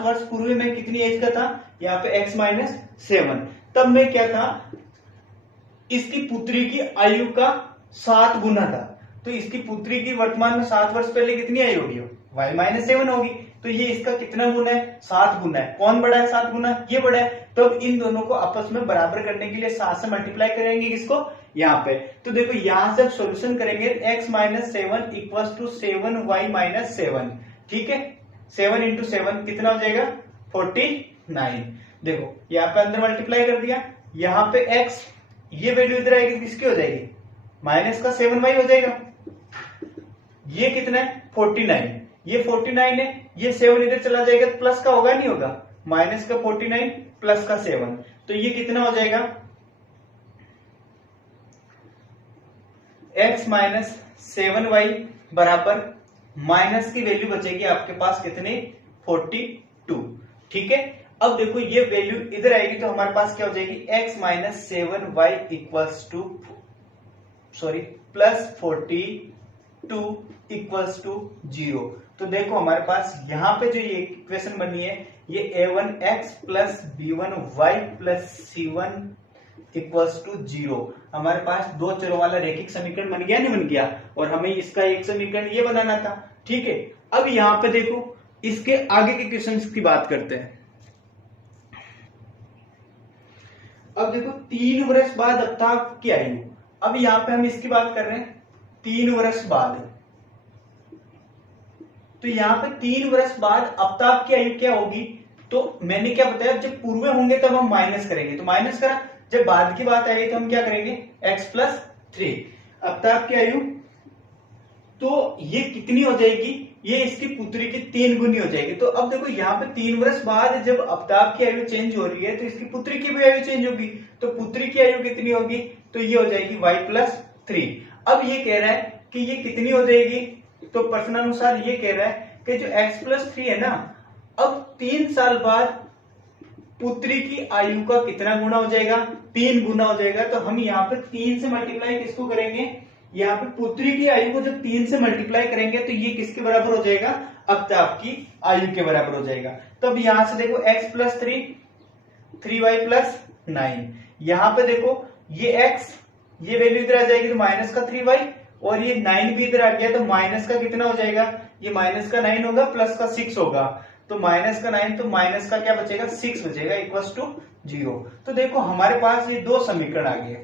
वर्ष पूर्व में कितनी एज का था, यहाँ पे x माइनस 7, तब मैं क्या था, इसकी पुत्री की आयु का 7 गुना था। तो इसकी पुत्री की वर्तमान में 7 वर्ष पहले कितनी आयु होगी, y माइनस 7 होगी। तो ये इसका कितना गुना है, 7 गुना है। कौन बड़ा है, 7 गुना, ये बड़ा है। तो अब इन दोनों को आपस में बराबर करने के लिए 7 से मल्टीप्लाई करेंगे किसको, यहाँ पे। तो देखो यहां से सॉल्यूशन करेंगे, x minus 7 equal to 7y minus 7, ठीक है। 7 इंटू 7 कितना हो जाएगा, 49। देखो यहाँ पे अंदर मल्टीप्लाई कर दिया, यहाँ पे x, ये वैल्यू इधर आएगी, किसकी हो जाएगी, माइनस का 7y हो जाएगा। ये कितना है, 49, ये 49 है, ये 7 इधर चला जाएगा, प्लस का होगा नहीं होगा, माइनस का 49 प्लस का 7, तो ये कितना हो जाएगा, x माइनस 7y बराबर माइनस की वैल्यू बचेगी आपके पास कितनी, 42, ठीक है। अब देखो ये वैल्यू इधर आएगी तो हमारे पास क्या हो जाएगी, x minus 7y equals to, sorry, plus 42 equals to 0। तो देखो हमारे पास यहाँ पे जो ये इक्वेशन बनी है, ये a1x plus b1y plus c1 equals to 0। हमारे पास दो चरों वाला रैखिक समीकरण बन गया, नहीं बन गया? और हमें इसका एक समीकरण ये बनाना था, ठीक है। अब यहाँ पे देखो, इसके आगे के क्वेश्चंस की बात करते हैं। अब देखो 3 वर्ष बाद अफ्ताब की आयु, अब यहाँ पे हम इसकी बात कर रहे हैं 3 वर्ष बाद। तो यहाँ पे 3 वर्ष बाद अफ्ताब की आयु क्या होगी? तो मैंने क्या बताया, जब पूर्व होंगे तब हम माइनस करेंगे, तो माइनस करा। जब बाद की बात आएगी तो हम क्या करेंगे, x प्लस 3। अफ्ताब की आयु तो ये कितनी हो जाएगी, ये इसकी पुत्री की 3 गुनी हो जाएगी। तो अब देखो यहाँ पे 3 वर्ष बाद जब अफ्ताब की आयु चेंज हो रही है तो इसकी पुत्री की भी आयु चेंज होगी। तो पुत्री की आयु कितनी होगी, तो ये हो जाएगी y प्लस 3। अब ये कह रहा है कि ये कितनी हो जाएगी, तो प्रश्नानुसार ये कह रहा है कि जो x प्लस 3 है ना, अब 3 साल बाद पुत्री की आयु का कितना गुना हो जाएगा, 3 गुना हो जाएगा। तो हम यहाँ पे 3 से मल्टीप्लाई किसको करेंगे, यहाँ पे पुत्री की आयु को जब 3 से मल्टीप्लाई करेंगे तो ये किसके बराबर हो जाएगा, अफ्ताब की आयु के बराबर हो जाएगा। तब यहां से देखो x प्लस 3, 3y प्लस 9। यहाँ पे देखो ये x, ये वैल्यू इधर आ जाएगी तो माइनस का 3y, और ये 9 भी इधर आ गया तो माइनस का कितना हो जाएगा, ये माइनस का 9 होगा प्लस का 6 होगा। तो माइनस का 9 तो माइनस का क्या बचेगा, 6 बचेगा, इक्वल्स टू 0। तो देखो हमारे पास ये दो समीकरण आ गए,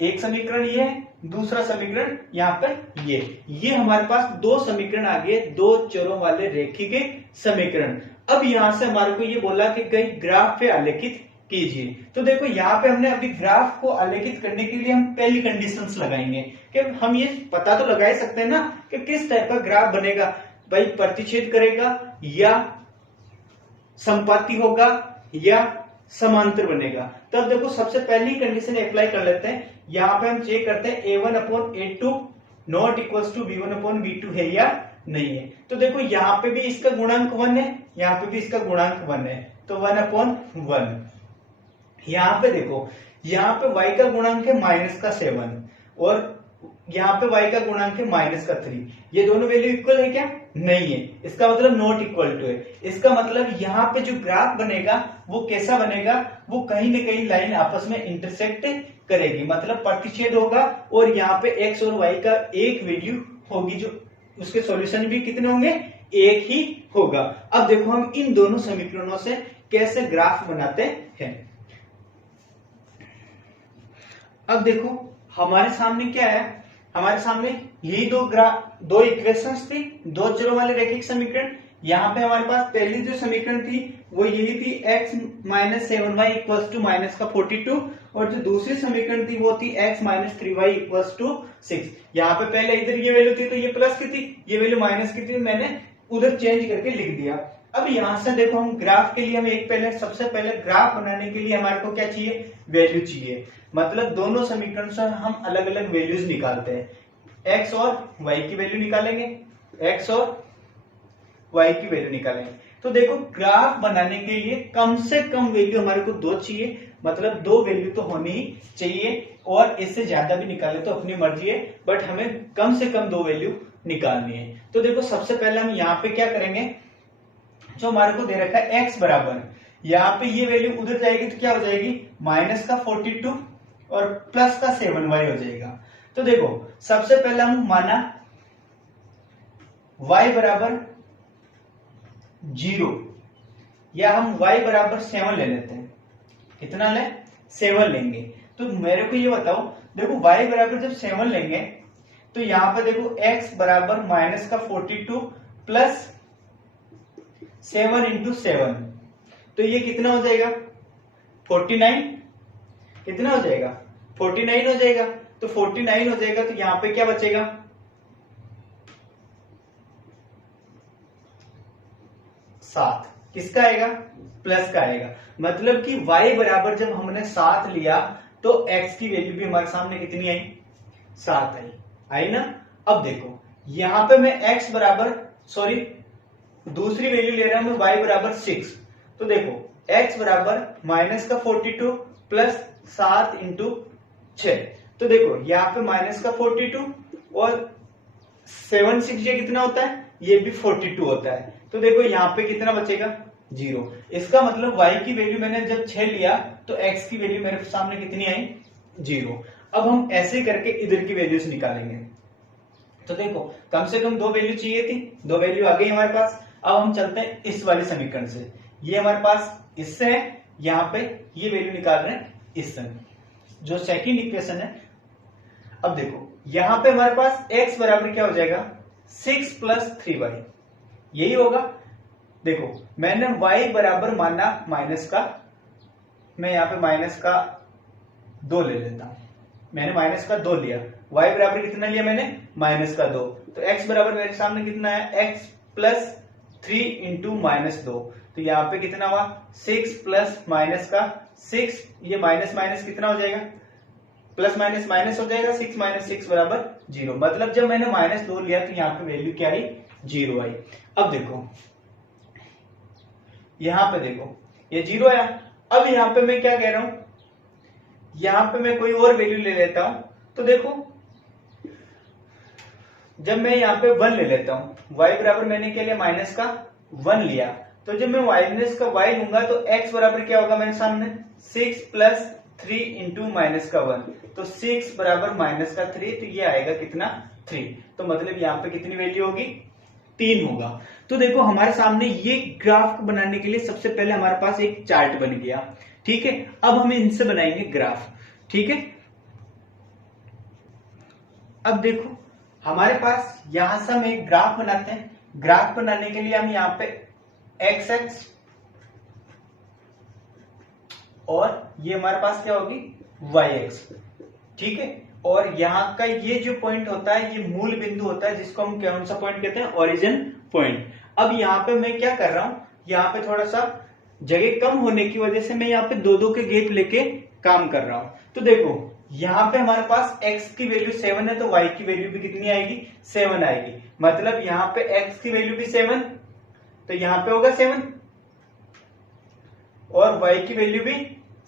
एक समीकरण ये है, दूसरा समीकरण यहाँ पर ये हमारे पास दो समीकरण आ गए, दो चरों वाले रेखिक समीकरण। अब यहां से हमारे को ये बोला कि कई ग्राफ पे आलेखित कीजिए। तो देखो यहाँ पे हमने अभी ग्राफ को आलेखित करने के लिए हम पहली कंडीशंस लगाएंगे कि हम ये पता तो लगा ही सकते हैं ना कि किस टाइप का ग्राफ बनेगा, भाई प्रतिच्छेद करेगा या संपाती होगा या समांतर बनेगा। तब देखो सबसे पहली कंडीशन अप्लाई कर लेते हैं। यहाँ पे हम चेक करते हैं a1/a2 not equals to b1/b2 है या नहीं है। तो देखो यहाँ पे भी इसका गुणांक 1 है, यहाँ पे भी इसका गुणांक 1 है, तो 1/1। यहाँ पे देखो, यहाँ पे y का गुणांक है -7 और यहाँ पे y का गुणांक है -3। ये दोनों वैल्यू इक्वल है क्या, नहीं है, इसका मतलब नॉट इक्वल टू है। इसका मतलब यहाँ पे जो ग्राफ बनेगा वो कैसा बनेगा, वो कहीं ना कहीं लाइन आपस में इंटरसेक्ट करेगी, मतलब प्रतिच्छेद होगा और यहाँ पे x और y का एक वैल्यू होगी, जो उसके सॉल्यूशन भी कितने होंगे, एक ही होगा। अब देखो हम इन दोनों समीकरणों से कैसे ग्राफ बनाते हैं। अब देखो हमारे सामने क्या है, हमारे सामने यही दो इक्वेशंस थी, दो चरों वाले रैखिक समीकरण। यहाँ पे हमारे पास पहली जो समीकरण थी वो यही थी x - 7y इक्वल्स टू -42, और जो दूसरी समीकरण थी वो थी x - 3y इक्वल्स टू 6। यहाँ पे पहले इधर ये वैल्यू थी तो ये प्लस की थी, ये वैल्यू माइनस की थी, मैंने उधर चेंज करके लिख दिया। अब यहां से देखो हम ग्राफ के लिए हम सबसे पहले ग्राफ बनाने के लिए हमारे को क्या चाहिए, वैल्यू चाहिए। मतलब दोनों समीकरण से हम अलग अलग वैल्यूज निकालते हैं, x और y की वैल्यू निकालेंगे, x और y की वैल्यू निकालेंगे। तो देखो ग्राफ बनाने के लिए कम से कम वैल्यू हमारे को 2 चाहिए, मतलब 2 वैल्यू तो होनी ही चाहिए, और इससे ज्यादा भी निकाले तो अपनी मर्जी है, बट हमें कम से कम 2 वैल्यू निकालनी है। तो देखो सबसे पहले हम यहाँ पे क्या करेंगे, जो हमारे को दे रखा है x बराबर, यहाँ पे ये वैल्यू उधर जाएगी तो क्या हो जाएगी, -42 और +7y हो जाएगा। तो देखो सबसे पहले हम माना y बराबर 0, या हम y बराबर 7 ले लेते हैं। कितना ले, 7 लेंगे। तो मेरे को ये बताओ, देखो y बराबर जब 7 लेंगे तो यहाँ पे देखो x बराबर -42 प्लस 7 × 7, तो ये कितना हो जाएगा, 49। कितना हो जाएगा, 49 हो जाएगा। तो 49 हो जाएगा तो यहाँ पे क्या बचेगा, 7। किसका आएगा, प्लस का आएगा। मतलब कि y बराबर जब हमने 7 लिया तो x की वैल्यू भी हमारे सामने कितनी आई, 7 आई ना। अब देखो यहां पे मैं x बराबर दूसरी वैल्यू ले रहा हूं मैं, y बराबर 6। तो देखो x बराबर -42 प्लस 7 × 6। तो देखो यहाँ पे -42 और 7 6 ये कितना होता है, ये भी 42 होता है। तो देखो यहाँ पे कितना बचेगा, 0। इसका मतलब y की वैल्यू मैंने जब 6 लिया तो x की वैल्यू मेरे सामने कितनी आई, 0। अब हम ऐसे करके इधर की वैल्यूज निकालेंगे। तो देखो कम से कम 2 वैल्यू चाहिए थी, 2 वैल्यू आ गई हमारे पास। अब हम चलते हैं इस वाले समीकरण से, ये हमारे पास इससे है, यहाँ पे ये वैल्यू निकाल रहे हैं इससे, जो सेकंड इक्वेशन है। अब देखो यहाँ पे हमारे पास x बराबर क्या हो जाएगा, 6 प्लस 3y, यही होगा। देखो मैंने y बराबर माना माइनस का, मैं यहाँ पे माइनस का 2 ले लेता हूं, मैंने माइनस का 2 लिया। y बराबर कितना लिया मैंने, माइनस का 2। तो x बराबर मेरे सामने कितना है, x प्लस 3 इंटू माइनस 2। तो यहाँ पे कितना हुआ, 6 प्लस माइनस का 6, ये माइनस माइनस कितना हो जाएगा, प्लस माइनस माइनस हो जाएगा, 6 माइनस 6 बराबर 0। मतलब जब मैंने माइनस 2 लिया तो यहाँ पे वैल्यू क्या आई, 0 आई। अब देखो यहाँ पे देखो ये 0 आया। अब यहाँ पे मैं क्या कह रहा हूं, यहाँ पे मैं कोई और वैल्यू ले लेता हूं। तो देखो जब मैं यहाँ पे 1 ले लेता हूं, y बराबर मैंने क्या लिया, माइनस का 1 लिया। तो जब मैं माइनस का y लूंगा तो x बराबर क्या होगा मेरे सामने, 6 प्लस 3 इंटू माइनस का 1। तो 6 बराबर माइनस का 3, तो ये आएगा कितना, 3। तो मतलब यहाँ पे कितनी वैल्यू होगी, 3 होगा। तो देखो हमारे सामने ये ग्राफ बनाने के लिए सबसे पहले हमारे पास एक चार्ट बन गया, ठीक है। अब हम इनसे बनाएंगे ग्राफ, ठीक है। अब देखो हमारे पास यहां से हम एक ग्राफ बनाते हैं। ग्राफ बनाने के लिए हम यहाँ पे एक्स एक्स और ये हमारे पास क्या होगी, वाई एक्स, ठीक है। और यहाँ का ये जो पॉइंट होता है ये मूल बिंदु होता है, जिसको हम कौन सा पॉइंट कहते हैं, ओरिजिन पॉइंट। अब यहाँ पे मैं क्या कर रहा हूं, यहाँ पे थोड़ा सा जगह कम होने की वजह से मैं यहाँ पे 2-2 के गैप लेके काम कर रहा हूं। तो देखो यहाँ पे हमारे पास x की वैल्यू 7 है, तो y की वैल्यू भी कितनी आएगी, 7 आएगी। मतलब यहाँ पे x की वैल्यू भी 7, तो यहाँ पे होगा 7, और y की वैल्यू भी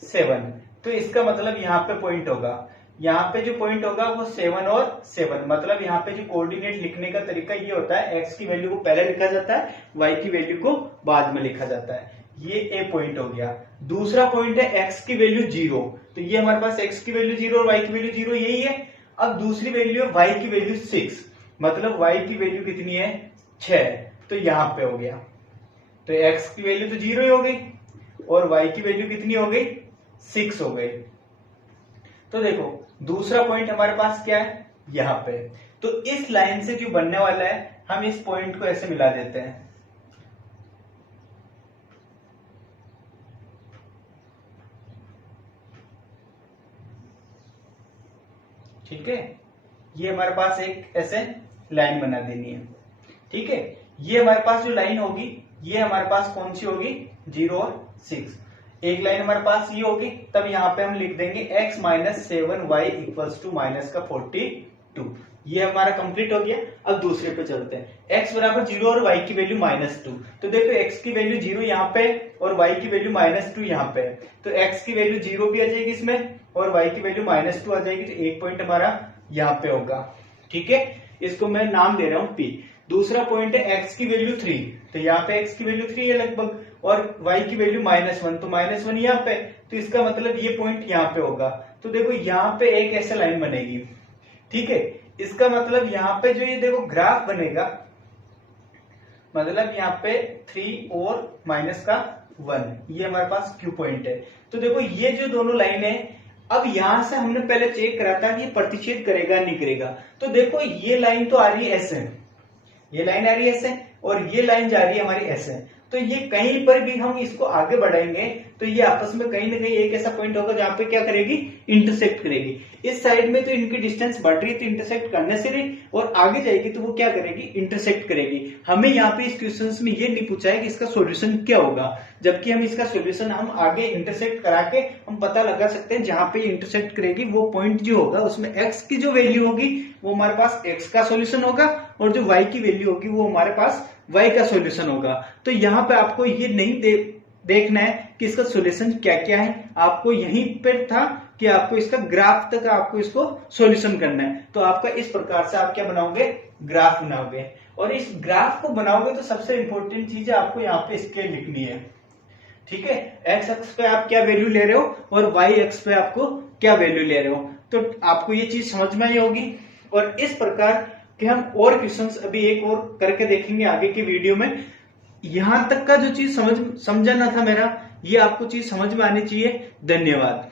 7। तो इसका मतलब यहाँ पे पॉइंट होगा, यहाँ पे जो पॉइंट होगा वो 7 और 7। मतलब यहाँ पे जो कोऑर्डिनेट लिखने का तरीका ये होता है, x की वैल्यू को पहले लिखा जाता है, y की वैल्यू को बाद में लिखा जाता है। ये ए पॉइंट हो गया। दूसरा पॉइंट है x की वैल्यू 0, तो ये हमारे पास x की वैल्यू 0 और y की वैल्यू 0, यही है। अब दूसरी वैल्यू है y की वैल्यू 6, मतलब y की वैल्यू कितनी है, 6, तो यहां पे हो गया। तो x की वैल्यू तो 0 ही हो गई और y की वैल्यू कितनी हो गई, 6 हो गई। तो देखो दूसरा पॉइंट हमारे पास क्या है, यहां पे। तो इस लाइन से जो बनने वाला है, हम इस पॉइंट को ऐसे मिला देते हैं, ठीक है। ये हमारे पास एक ऐसे लाइन बना देनी है, ठीक है। ये हमारे पास जो लाइन होगी, ये हमारे पास कौन सी होगी, 0 और 6। एक लाइन हमारे पास ये होगी, तब यहाँ पे हम लिख देंगे x minus 7y equals to minus का 42। ये हमारा कंप्लीट हो गया। अब दूसरे पे चलते हैं, x बराबर 0 और y की वैल्यू -2। तो देखो x की वैल्यू 0 यहाँ पे और y की वैल्यू -2 यहाँ पे, तो x की वैल्यू 0 भी आ जाएगी इसमें और y की वैल्यू -2 आ जाएगी। तो एक पॉइंट हमारा यहाँ पे होगा, ठीक है। इसको मैं नाम दे रहा हूं P। दूसरा पॉइंट है x की वैल्यू 3, तो यहाँ पे x की वैल्यू 3 है लगभग, और y की वैल्यू -1, तो -1 यहाँ पे। तो इसका मतलब ये पॉइंट यहाँ पे होगा। तो देखो यहाँ पे एक ऐसा लाइन बनेगी, ठीक है। इसका मतलब यहाँ पे जो ये देखो ग्राफ बनेगा, मतलब यहाँ पे 3 और माइनस का 1, ये हमारे पास Q पॉइंट है। तो देखो ये जो दोनों लाइन है, अब यहां से हमने पहले चेक करा था कि ये प्रतिच्छेद करेगा नहीं करेगा। तो देखो ये लाइन तो आ रही है ऐसे, ये लाइन आ रही है ऐसे, और ये लाइन जा रही है हमारी ऐसे। तो ये कहीं पर भी हम इसको आगे बढ़ाएंगे तो ये आपस में कहीं ना कहीं एक ऐसा पॉइंट होगा जहां पे क्या करेगी, इंटरसेक्ट करेगी। इस साइड में तो इनकी डिस्टेंस बढ़ रही है तो इंटरसेक्ट करने से रही, और आगे जाएगी तो वो क्या करेगी, इंटरसेक्ट करेगी। हमें यहाँ पे इस क्वेश्चन में ये नहीं पूछा है कि इसका सोल्यूशन क्या होगा, जबकि हम इसका सोल्यूशन हम आगे इंटरसेक्ट करा के हम पता लगा सकते हैं। जहां पे इंटरसेक्ट करेगी वो पॉइंट जो होगा उसमें x की जो वैल्यू होगी वो हमारे पास x का सोल्यूशन होगा, और जो y की वैल्यू होगी वो हमारे पास y का सोल्यूशन होगा। तो यहाँ पे आपको ये नहीं देखना है कि इसका सोल्यूशन क्या क्या है, आपको यहीं पे था कि आपको इसका ग्राफ तक आपको इसको सॉल्यूशन करना है। तो आपका इस प्रकार से आप क्या बनाओगे, ग्राफ बनाओगे। और इस ग्राफ को बनाओगे तो सबसे इंपॉर्टेंट चीज है आपको यहाँ पे स्केल लिखनी है, ठीक है। एक्स अक्ष पे आप क्या वैल्यू ले रहे हो और वाई अक्ष पे आपको क्या वैल्यू ले रहे हो, तो आपको ये चीज समझ में आई होगी। और इस प्रकार के हम और क्वेश्चंस अभी एक और करके देखेंगे आगे की वीडियो में। यहां तक का जो चीज समझाना था मेरा, ये आपको चीज समझ में आनी चाहिए। धन्यवाद।